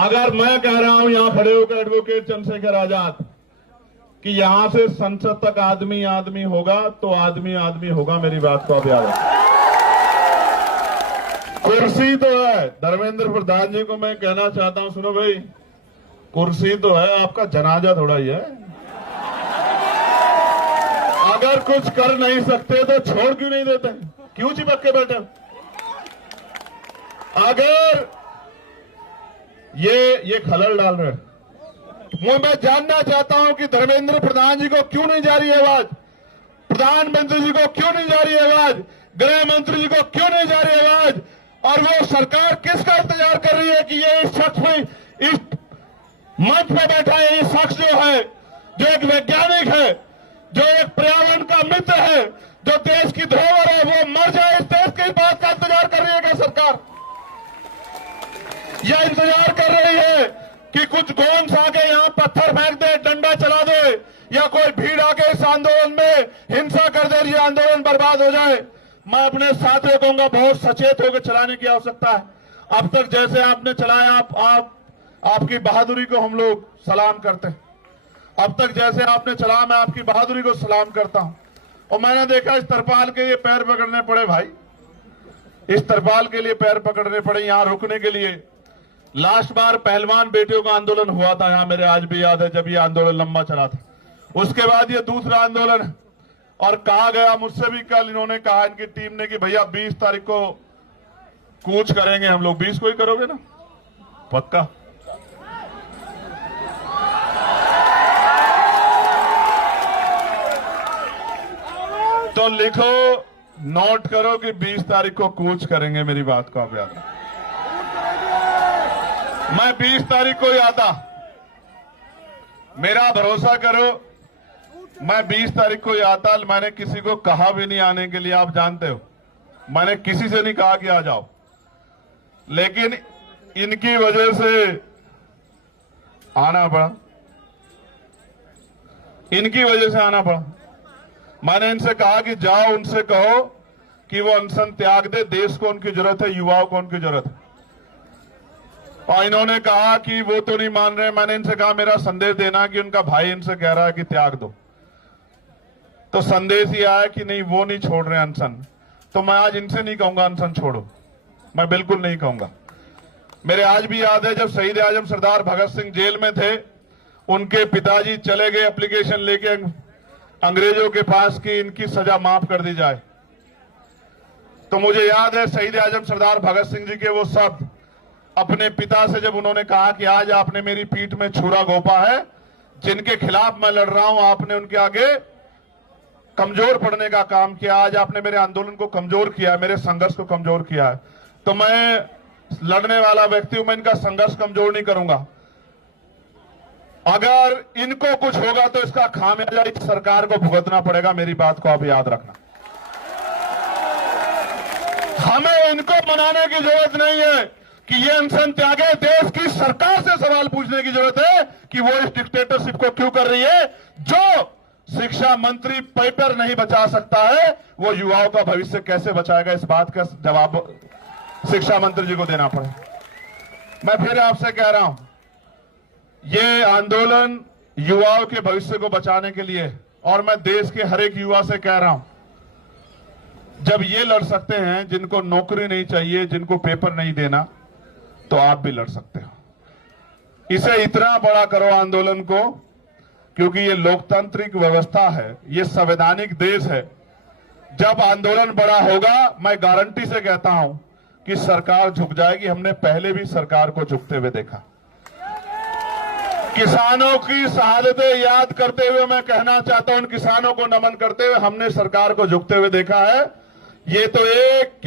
अगर मैं कह रहा हूं यहां खड़े होकर एडवोकेट चंद्रशेखर आजाद कि यहां से संसद तक आदमी आदमी होगा तो आदमी आदमी होगा, मेरी बात को आप याद रखें। कुर्सी तो है, धर्मेंद्र प्रधान जी को मैं कहना चाहता हूं, सुनो भाई, कुर्सी तो है, आपका जनाजा थोड़ा ही है। अगर कुछ कर नहीं सकते तो छोड़ क्यों नहीं देते, क्यों चिपक के बैठे? अगर ये खलल डाल रहे हैं, मैं जानना चाहता हूं कि धर्मेंद्र प्रधान जी को क्यों नहीं जा रही आवाज, प्रधानमंत्री जी को क्यों नहीं जा रही आवाज, गृह मंत्री जी को क्यों नहीं जा रही आवाज, और वो सरकार किसका इंतजार कर रही है कि ये इस शख्स में, इस मंच पर बैठा है ये शख्स जो है, जो एक वैज्ञानिक है, जो एक पर्यावरण का मित्र है, जो देश की धरोहर है, वो मर जाए, इस देश की बात का इंतजार कर रही है क्या सरकार? यह इंतजार कर रही है कि कुछ गोंस आके यहां पत्थर फेंक दे, डंडा चला दे, या कोई भीड़ आके इस आंदोलन में हिंसा कर दे, ये आंदोलन बर्बाद हो जाए। मैं अपने साथियों कहूंगा, बहुत सचेत होकर चलाने की आवश्यकता है। अब तक जैसे आपने चलाया, आपकी बहादुरी को हम लोग सलाम करते हैं। अब तक जैसे आपने चला, मैं आपकी बहादुरी को सलाम करता हूं। और मैंने देखा इस तरपाल के लिए पैर पकड़ने पड़े भाई, इस तरपाल के लिए पैर पकड़ने पड़े यहां रुकने के लिए। लास्ट बार पहलवान बेटियों का आंदोलन हुआ था यहां, मेरे आज भी याद है, जब ये आंदोलन लंबा चला था। उसके बाद ये दूसरा आंदोलन है। और कहा गया मुझसे भी कल, इन्होंने कहा इनकी टीम ने कि भैया 20 तारीख को कूच करेंगे हम लोग। 20 को ही करोगे ना पक्का? तो लिखो, नोट करो कि 20 तारीख को कूच करेंगे, मेरी बात को आप याद रखो। मैं 20 तारीख को ही आता, मेरा भरोसा करो, मैं 20 तारीख को ही आता। मैंने किसी को कहा भी नहीं आने के लिए, आप जानते हो, मैंने किसी से नहीं कहा कि आ जाओ, लेकिन इनकी वजह से आना पड़ा, इनकी वजह से आना पड़ा। मैंने इनसे कहा कि जाओ, उनसे कहो कि वो अनशन त्याग दे, देश को उनकी जरूरत है, युवाओं को उनकी जरूरत है। और इन्होंने कहा कि वो तो नहीं मान रहे। मैंने इनसे कहा मेरा संदेश देना कि उनका भाई इनसे कह रहा है कि त्याग दो, तो संदेश ही आया कि नहीं, वो नहीं छोड़ रहे अनशन। तो मैं आज इनसे नहीं कहूंगा अनशन छोड़ो, मैं बिल्कुल नहीं कहूंगा। मेरे आज भी याद है जब शहीद आजम सरदार भगत सिंह जेल में थे, उनके पिताजी चले गए एप्लीकेशन लेके अंग्रेजों के पास कि इनकी सजा माफ कर दी जाए। तो मुझे याद है शहीद आजम सरदार भगत सिंह जी के वो शब्द अपने पिता से, जब उन्होंने कहा कि आज आपने मेरी पीठ में छुरा घोंपा है, जिनके खिलाफ मैं लड़ रहा हूं, आपने उनके आगे कमजोर पड़ने का काम किया, आज आपने मेरे आंदोलन को कमजोर किया है, मेरे संघर्ष को कमजोर किया है। तो मैं लड़ने वाला व्यक्ति हूं, मैं इनका संघर्ष कमजोर नहीं करूंगा। अगर इनको कुछ होगा तो इसका खामियाजा इस सरकार को भुगतना पड़ेगा, मेरी बात को आप याद रखना। हमें इनको मनाने की जरूरत नहीं है कि ये अनशन त्यागे, देश की सरकार से सवाल पूछने की जरूरत है कि वो इस डिक्टेटरशिप को क्यों कर रही है। जो शिक्षा मंत्री पेपर नहीं बचा सकता है, वो युवाओं का भविष्य कैसे बचाएगा, इस बात का जवाब शिक्षा मंत्री जी को देना पड़े। मैं फिर आपसे कह रहा हूं, ये आंदोलन युवाओं के भविष्य को बचाने के लिए, और मैं देश के हर एक युवा से कह रहा हूं, जब ये लड़ सकते हैं जिनको नौकरी नहीं चाहिए, जिनको पेपर नहीं देना, तो आप भी लड़ सकते हो। इसे इतना बड़ा करो आंदोलन को, क्योंकि ये लोकतांत्रिक व्यवस्था है, ये संवैधानिक देश है। जब आंदोलन बड़ा होगा, मैं गारंटी से कहता हूं कि सरकार झुक जाएगी। हमने पहले भी सरकार को झुकते हुए देखा। किसानों की शहादतें याद करते हुए मैं कहना चाहता हूं, उन किसानों को नमन करते हुए हमने सरकार को झुकते हुए देखा है। ये तो एक